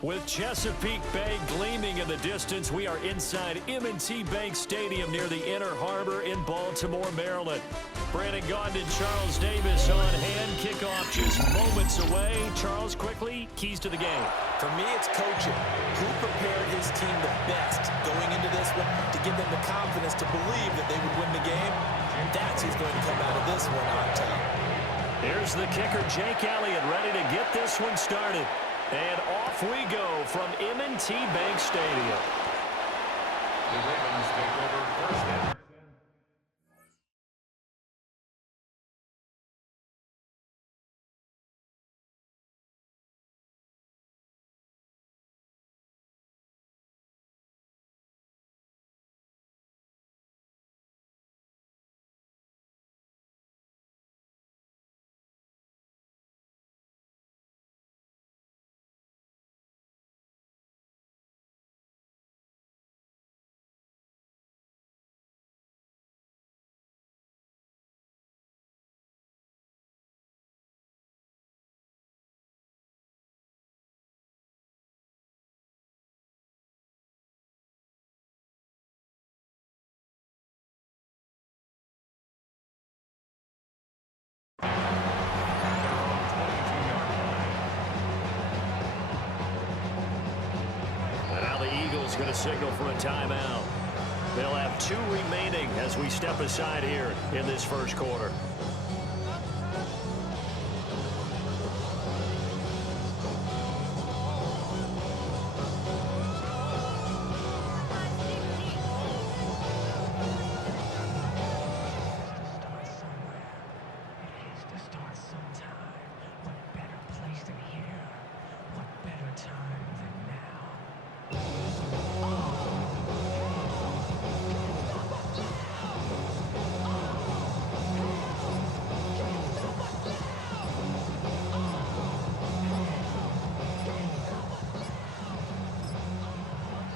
With Chesapeake Bay gleaming in the distance, we are inside M&T Bank Stadium near the Inner Harbor in Baltimore, Maryland. Brandon Gaudin and Charles Davis on hand. Kickoff just moments away. Charles, quickly, keys to the game. For me, it's coaching. Who prepared his team the best going into this one to give them the confidence to believe that they would win the game? That's who's going to come out of this one on top. Here's the kicker, Jake Elliott, ready to get this one started. And off we go from M&T Bank Stadium. The Ravens take over first down. Going to signal for a timeout. They'll have 2 remaining as we step aside here in this first quarter.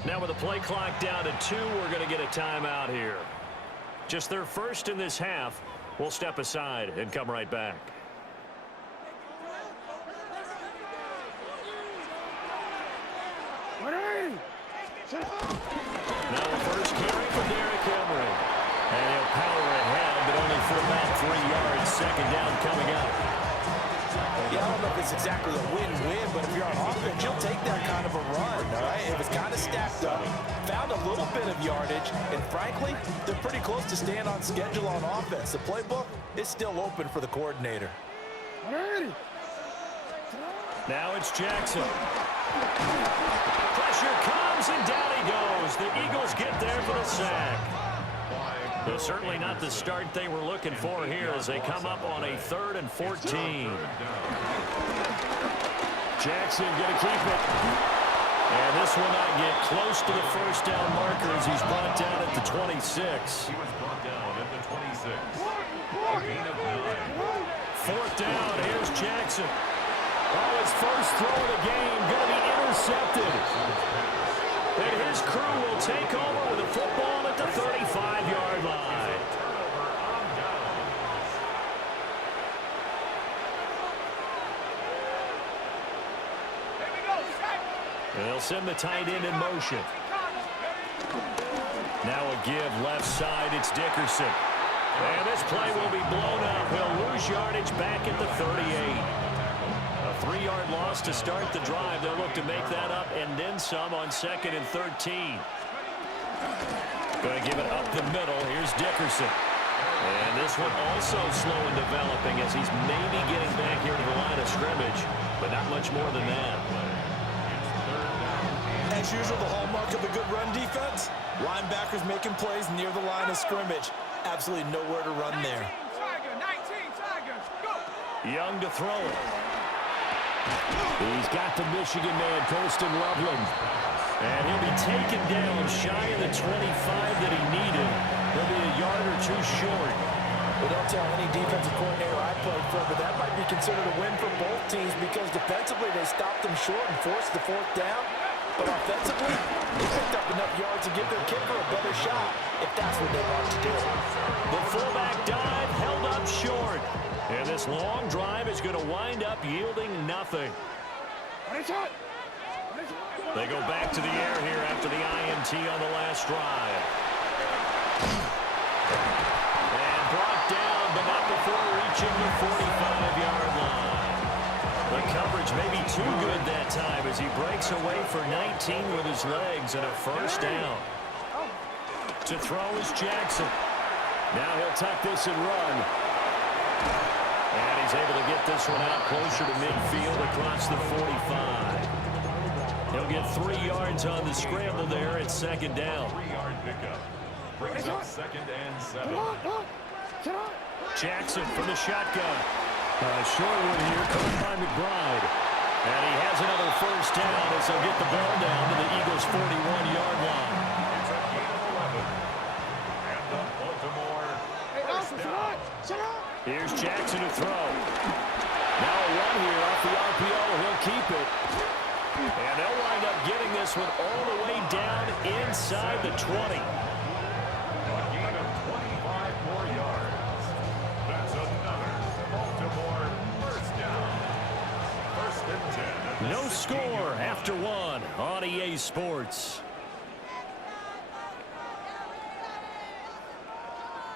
Now with the play clock down to 2, we're going to get a timeout here. Just their first in this half. We'll step aside and come right back. Now the first carry for Derrick Henry. And he'll power ahead, but only for about 3 yards. Second down coming up. Yeah, I don't know if it's exactly a win-win, but if you're on offense, you'll take that kind of a run, all right? It was kind of stacked up, found a little bit of yardage, and frankly, they're pretty close to staying on schedule on offense. The playbook is still open for the coordinator. Now it's Jackson. Pressure comes, and down he goes. The Eagles get there for the sack. Well, certainly not the start they were looking for here as they come up on a 3rd and 14. Jackson going to keep it. And this will not get close to the first down marker as he's brought down at the 26. He was brought down at the 26. A gain of 9. 4th down, here's Jackson. Oh, his first throw of the game going to be intercepted. And his crew will take over with a football at the 35-yard line. And they'll send the tight end in motion. Now a give left side, it's Dickerson. And this play will be blown up. He'll lose yardage back at the 38. A 3-yard loss to start the drive. They'll look to make that up and then some on 2nd and 13. Going to give it up the middle. Here's Dickerson. And this one also slow in developing as he's maybe getting back here to the line of scrimmage, but not much more than that. As usual, the hallmark of a good run defense, linebackers making plays near the line of scrimmage. Absolutely nowhere to run there. 19 Tigers, go! Young to throw it. He's got the Michigan man, Colston Loveland. And he'll be taken down shy of the 25 that he needed. He'll be a yard or 2 short. Well, don't tell any defensive coordinator I played for, but that might be considered a win for both teams because defensively they stopped them short and forced the 4th down. But offensively, they picked up enough yards to give their kicker a better shot if that's what they want to do. The fullback dive held up short. And this long drive is going to wind up yielding nothing. They go back to the air here after the INT on the last drive. And brought down, but not before reaching the 45-yard line. The coverage may be too good that time as he breaks away for 19 with his legs and a first down. To throw is Jackson. Now he'll tuck this and run. And he's able to get this one out closer to midfield across the 45. He'll get 3 yards on the scramble there at second down. 3-yard pickup. Brings up 2nd and 7. Jackson from the shotgun. Short one here, caught by McBride. And he has another first down as they'll get the ball down to the Eagles' 41-yard line. It's a gain of 11. And the Baltimore first down. Here's Jackson to throw. Now a run here off the RPO. He'll keep it. And they'll wind up getting this one all the way down inside the 20. A gain of 25 more yards. That's another Baltimore first down. 1st and 10. No score after 1 on EA Sports.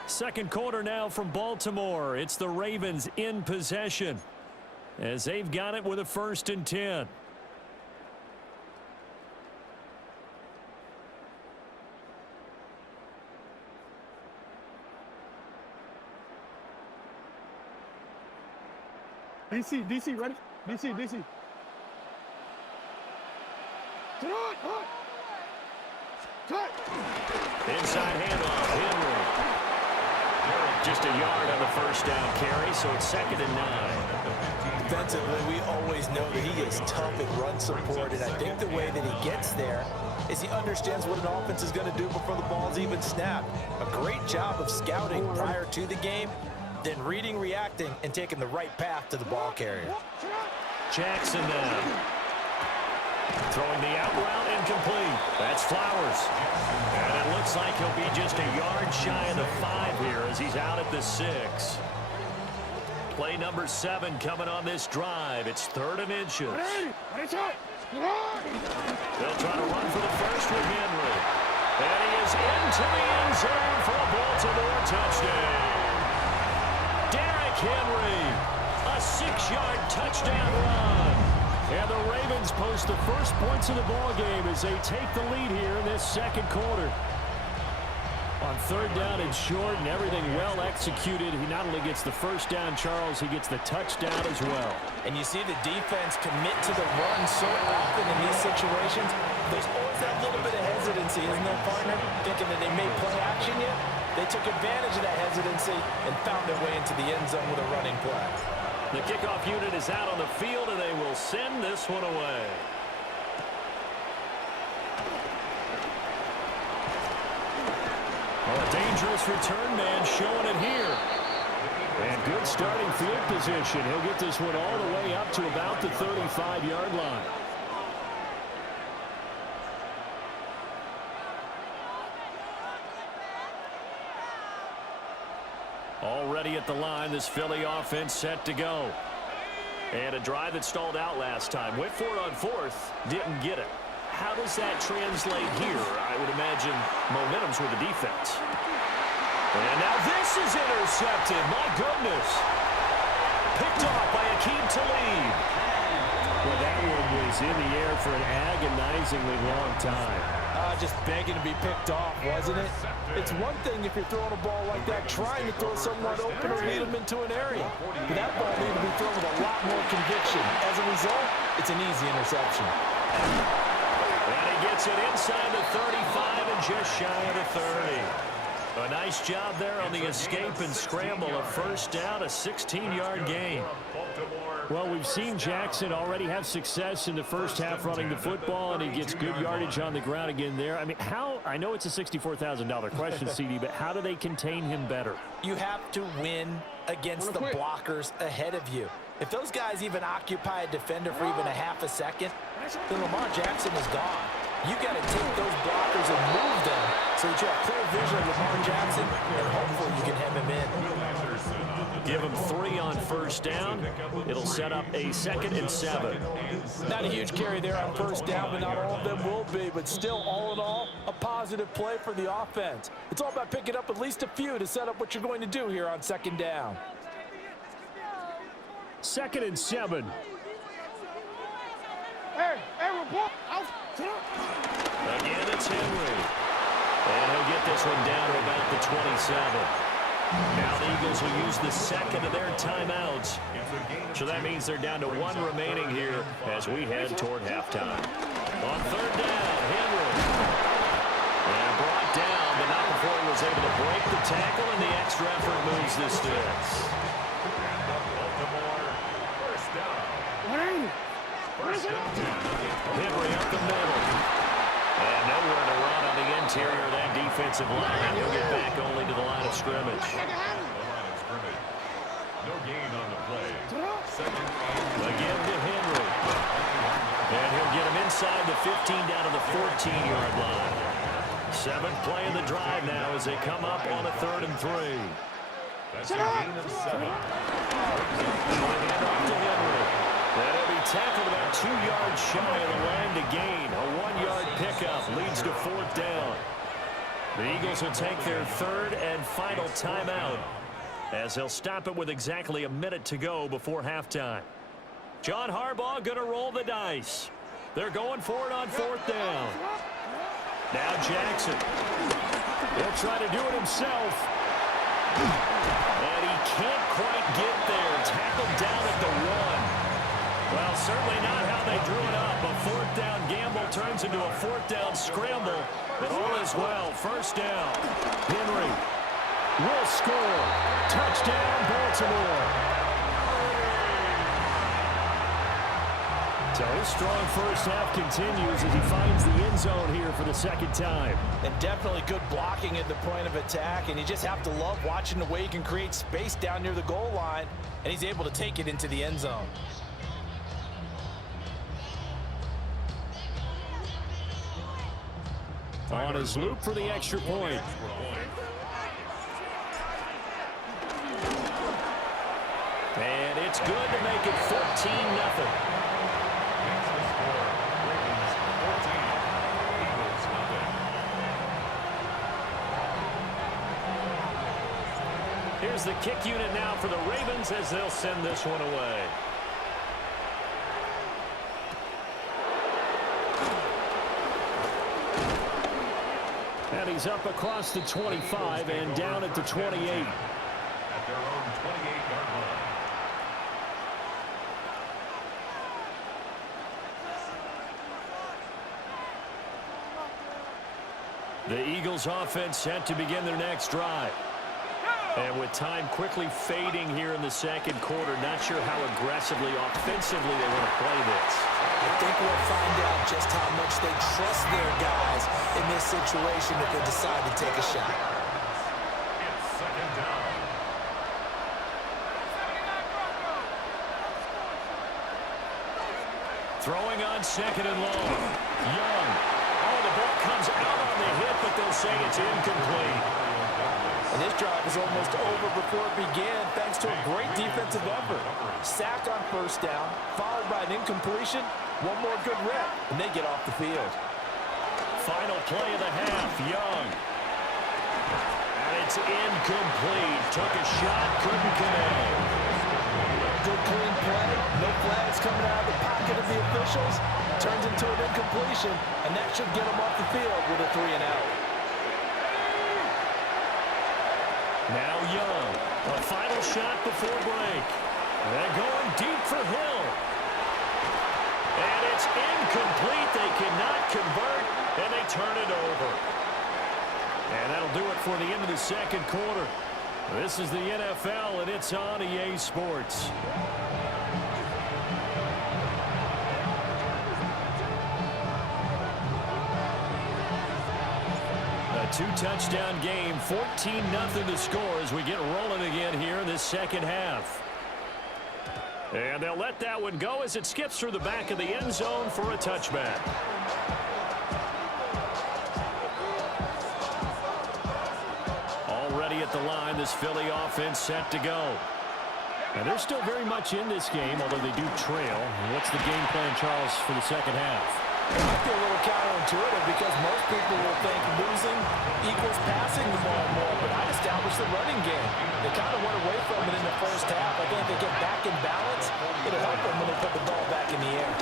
Second quarter now from Baltimore. It's the Ravens in possession as they've got it with a 1st and 10. DC, ready? DC. Cut. Inside handoff, Henry. Just a yard on the first down carry, so it's 2nd and 9. Defensively, we always know that he is tough at run support, and I think the way that he gets there is he understands what an offense is going to do before the ball's even snapped. A great job of scouting prior to the game, then reading, reacting, and taking the right path to the ball carrier. Jackson now. Throwing the out route incomplete. That's Flowers. And it looks like he'll be just a yard shy of the 5 here as he's out at the 6. Play number 7 coming on this drive. It's 3rd and inches. They'll try to run for the first with Henry. And he is into the end zone for a Baltimore touchdown. Derrick Henry, a 6-yard touchdown run. And the Ravens post the first points of the ball game as they take the lead here in this second quarter. On 3rd down and short and everything well executed, he not only gets the first down, Charles, he gets the touchdown as well. And you see the defense commit to the run so often in these situations. There's always that little bit of hesitancy, isn't there, partner? Thinking that they may play action yet. They took advantage of that hesitancy and found their way into the end zone with a running play. The kickoff unit is out on the field, and they will send this one away. A dangerous return man showing it here. And good starting field position. He'll get this one all the way up to about the 35-yard line. Already at the line, this Philly offense set to go. And a drive that stalled out last time. Went for it on 4th, didn't get it. How does that translate here? I would imagine momentum's with the defense. And now this is intercepted. My goodness. Picked off by Akeem Talib. Well, that one was in the air for an agonizingly long time. Just begging to be picked off, wasn't it? It's one thing if you're throwing a ball like that, trying to throw someone open or lead them into an area. But that ball needed to be thrown with a lot more conviction. As a result, it's an easy interception. And he gets it inside the 35 and just shy of the 30. A nice job there on the escape and scramble. A first down, a 16-yard gain. Well, we've seen Jackson already have success in the first half running the football, and he gets good yardage on the ground again there. I mean, I know it's a $64,000 question, CD, but how do they contain him better? You have to win against the blockers ahead of you. If those guys even occupy a defender for even a half a second, then Lamar Jackson is gone. You got to take those blockers and move them so that you have clear vision of Lamar Jackson, and hopefully you can hem him in. Give him 3 on first down. It'll set up a 2nd and 7. Not a huge carry there on first down, but not all of them will be. But still, all in all, a positive play for the offense. It's all about picking up at least a few to set up what you're going to do here on 2nd down. 2nd and 7. Hey, report. Again, it's Henry. And he'll get this one down to about the 27. Now the Eagles will use the 2nd of their timeouts. So that means they're down to 1 remaining here as we head toward halftime. On 3rd down, Henry. And brought down, but not before he was able to break the tackle, and the extra effort moves the sticks. Baltimore, first down. Henry up the middle. And nowhere to run on the interior of that defensive line. He'll get back only to the line of scrimmage. No gain on the play. 2nd Again to Henry. And he'll get him inside the 15 down to the 14-yard line. 7th play of the drive now as they come up on a 3rd and 3. That's a gain of 7. Hand off to Henry. And he'll be tackled about 2 yards shy of the line to gain. A 1-yard pickup leads to 4th down. The Eagles will take their 3rd and final timeout as they'll stop it with exactly a minute to go before halftime. John Harbaugh going to roll the dice. They're going for it on 4th down. Now Jackson. He'll try to do it himself. And he can't quite get there. Tackled down at the 1. Well, certainly not how they drew it up. A 4th down gamble turns into a 4th down scramble. But all is well. 1st down. Henry will score. Touchdown, Baltimore. So his strong first half continues as he finds the end zone here for the 2nd time. And definitely good blocking at the point of attack. And you just have to love watching the way he can create space down near the goal line. And he's able to take it into the end zone. On his loop for the extra point. And it's good to make it 14-0. Here's the kick unit now for the Ravens as they'll send this one away. And he's up across the 25 and down at the 28. At their own 28-yard line. The Eagles offense set to begin their next drive. And with time quickly fading here in the 2nd quarter, not sure how aggressively, offensively they want to play this. I think we'll find out just how much they trust their guys in this situation if they decide to take a shot. It's 2nd down. Throwing on 2nd and long. Young. Oh, the ball comes out on the hit, but they'll say it's incomplete. And this drive is almost over before it began thanks to a great defensive effort. Sack on 1st down, followed by an incompletion. One more good rep, and they get off the field. Final play of the half, Young. And it's incomplete. Took a shot, couldn't connect. Good clean play, no flags coming out of the pocket of the officials. Turns into an incompletion, and that should get them off the field with a 3-and-out. Now Young, a final shot before break. They're going deep for Hill. And it's incomplete. They cannot convert, and they turn it over. And that'll do it for the end of the 2nd quarter. This is the NFL, and it's on EA Sports. A 2-touchdown game, 14-0 to score as we get rolling again here in this 2nd half. And they'll let that one go as it skips through the back of the end zone for a touchback. at the line. This Philly offense set to go. And they're still very much in this game, although they do trail. What's the game plan, Charles, for the second half? It might be a little counterintuitive because most people will think losing equals passing the ball more, but I established the running game. They kind of went away from it in the first half. I think they get back in balance. It'll help them when they put the ball back in the air.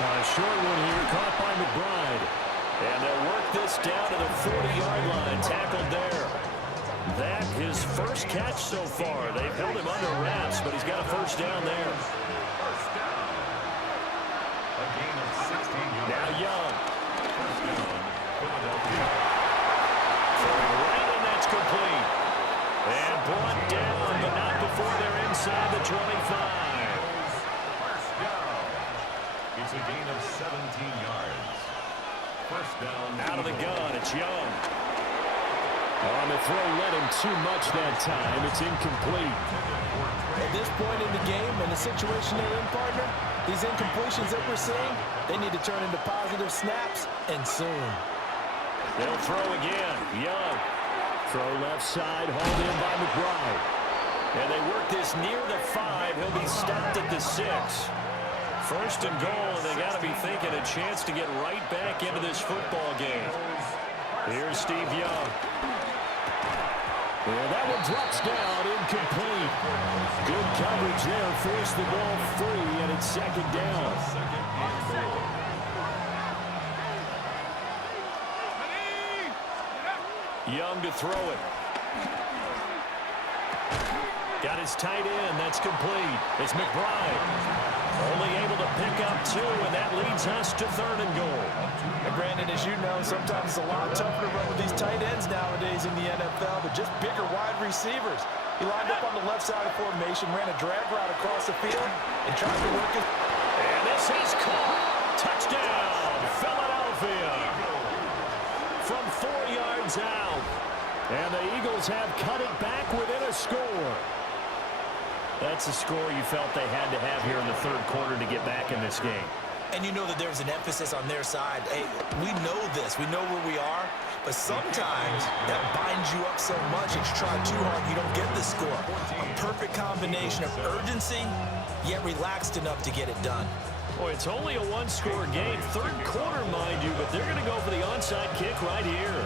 A short one here, caught by McBride. And they'll work this down to the 40-yard line, tackled there. That his first catch so far. They've held him under wraps, but he's got a first down there. A gain of 16 yards. Now Young. First down, Philadelphia. Throwing right, and that's complete. And brought down, but not before they're inside the 25. First down. It's a gain of 17 yards. First down. Out of the gun, it's Young. On the throw, led him too much that time. It's incomplete. At this point in the game and the situation they're in, partner, these incompletions that we're seeing, they need to turn into positive snaps, and soon. They'll throw again. Young. Throw left side, hauled in by McBride. And they work this near the 5. He'll be stopped at the 6. First and goal, and they got to be thinking a chance to get right back into this football game. Here's Steve Young. And that one drops down, incomplete. Good coverage there, forced the ball free, and it's second down. Young to throw it. Got his tight end, that's complete. It's McBride. Only able to pick up 2, and that leads us to third and goal. And Brandon, as you know, sometimes it's a lot tougher to run with these tight ends nowadays in the NFL, but just bigger wide receivers. He lined up on the left side of formation, ran a drag route across the field, and tried to work it. And this is caught. Touchdown, Philadelphia. From 4 yards out. And the Eagles have cut it back within a score. That's a score you felt they had to have here in the third quarter to get back in this game. And you know that there's an emphasis on their side. Hey, we know this. We know where we are. But sometimes that binds you up so much that you try too hard, you don't get the score. A perfect combination of urgency, yet relaxed enough to get it done. Boy, it's only a one-score game. Third quarter, mind you, but they're going to go for the onside kick right here.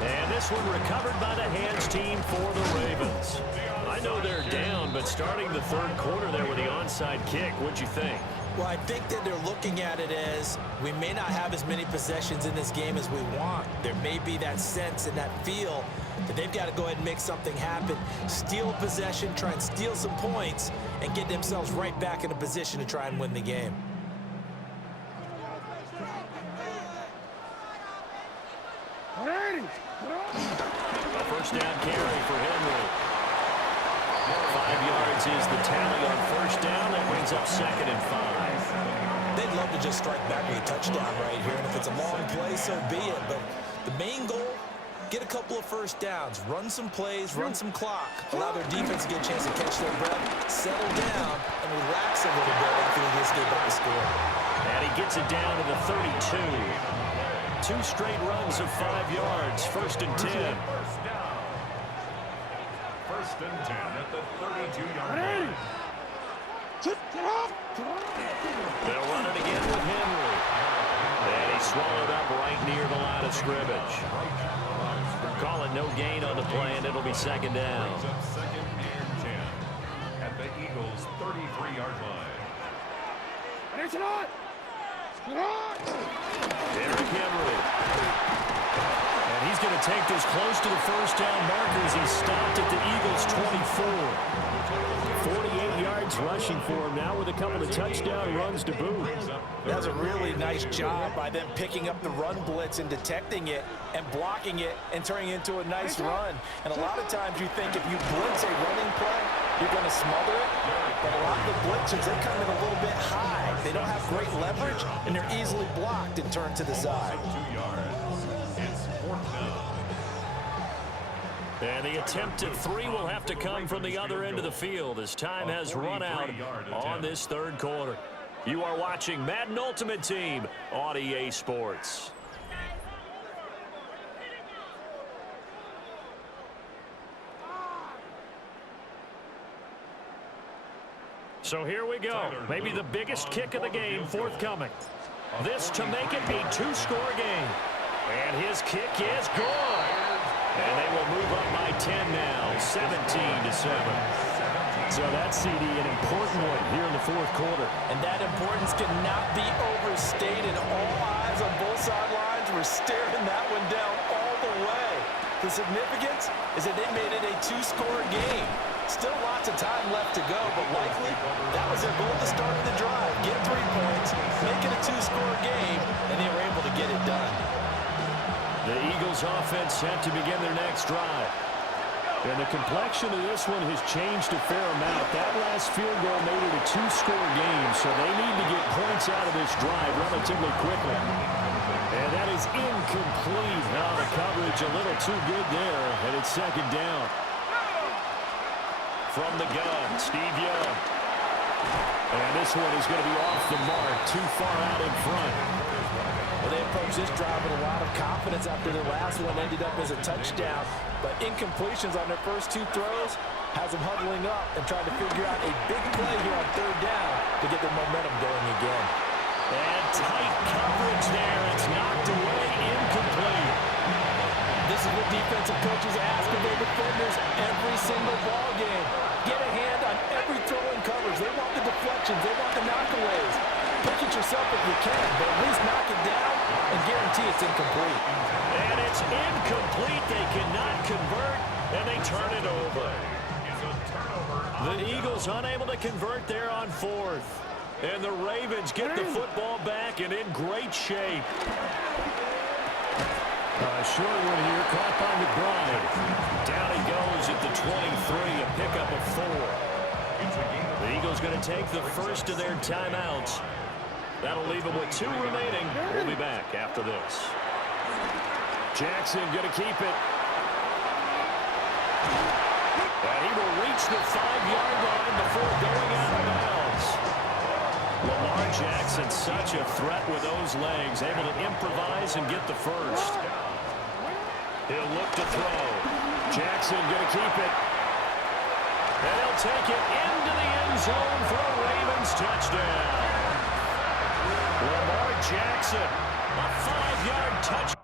And this one recovered by the hands team for the Ravens. I know they're down, but starting the third quarter there with the onside kick, what'd you think? Well, I think that they're looking at it as we may not have as many possessions in this game as we want. There may be that sense and that feel that they've got to go ahead and make something happen. Steal possession, try and steal some points, and get themselves right back in a position to try and win the game. A first down carry for Henry. 5 yards is the tally on first down. That brings up second and 5. They'd love to just strike back with a touchdown right here, and if it's a long play, so be it. But the main goal, get a couple of first downs, run some plays, run some clock, allow their defense to get a chance to catch their breath, settle down, and relax a little bit after they just gave up the score. And he gets it down to the 32. 2 straight runs of 5 yards. First and 10. First down. First and 10 at the 32-yard line. They'll run it again with Henry. And he's swallowed up right near the line of scrimmage. Calling no gain on the play, and it'll be second down. Brings up second and 10 at the Eagles' 33-yard line. Derrick Henry. And he's going to take this close to the first down marker as he's stopped at the Eagles' 24. 48 yards rushing for him now with a couple of touchdown runs to boot. That's a really nice job by them picking up the run blitz and detecting it and blocking it and turning it into a nice run. And a lot of times you think if you blitz a running play, you're going to smother it. But a lot of the blitzers, they come in a little bit high. They don't have great leverage, and they're easily blocked and turned to the side. 2 yards. It's fourth down. And the attempt at 3 will have to come from the other end of the field as time has run out on this third quarter. You are watching Madden Ultimate Team on EA Sports. So here we go. Maybe the biggest kick of the game forthcoming. This to make it a two-score game. And his kick is good. And they will move up by 10 now, 17-7. So that's, CD, an important one here in the fourth quarter. And that importance cannot be overstated. All eyes on both sidelines were staring that one down all the way. The significance is that they made it a two-score game. Still lots of time left to go, but likely that was their goal at the start of the drive. Get 3 points, make it a two-score game, and they were able to get it done. The Eagles offense set to begin their next drive. And the complexion of this one has changed a fair amount. That last field goal made it a two-score game, so they need to get points out of this drive relatively quickly. And that is incomplete. Now the coverage a little too good there, and it's second down. From the gun, Steve Young. And this one is going to be off the mark, too far out in front. Well, they approached this drive with a lot of confidence after their last one ended up as a touchdown. But incompletions on their first 2 throws has them huddling up and trying to figure out a big play here on third down to get their momentum going again. And tight coverage there. It's knocked away, incomplete. This is what defensive coaches ask of their defenders every single ball game. Get a hand on every throw in coverage. They want the deflections. They want the knockaways. Pick it yourself if you can, but at least knock it down and guarantee it's incomplete. And it's incomplete. They cannot convert, and they turn it over. The Eagles unable to convert there on 4th. And the Ravens get the football back and in great shape. Short one here, caught by McBride. Down he goes at the 23, a pickup of 4. The Eagles going to take the first of their timeouts. That'll leave them with 2 remaining. We'll be back after this. Jackson going to keep it. And he will reach the 5-yard line before going out of bounds. Lamar Jackson, such a threat with those legs, able to improvise and get the first. He'll look to throw. Jackson going to keep it. And he'll take it into the end zone for a Ravens touchdown. Lamar Jackson, a 5-yard touchdown.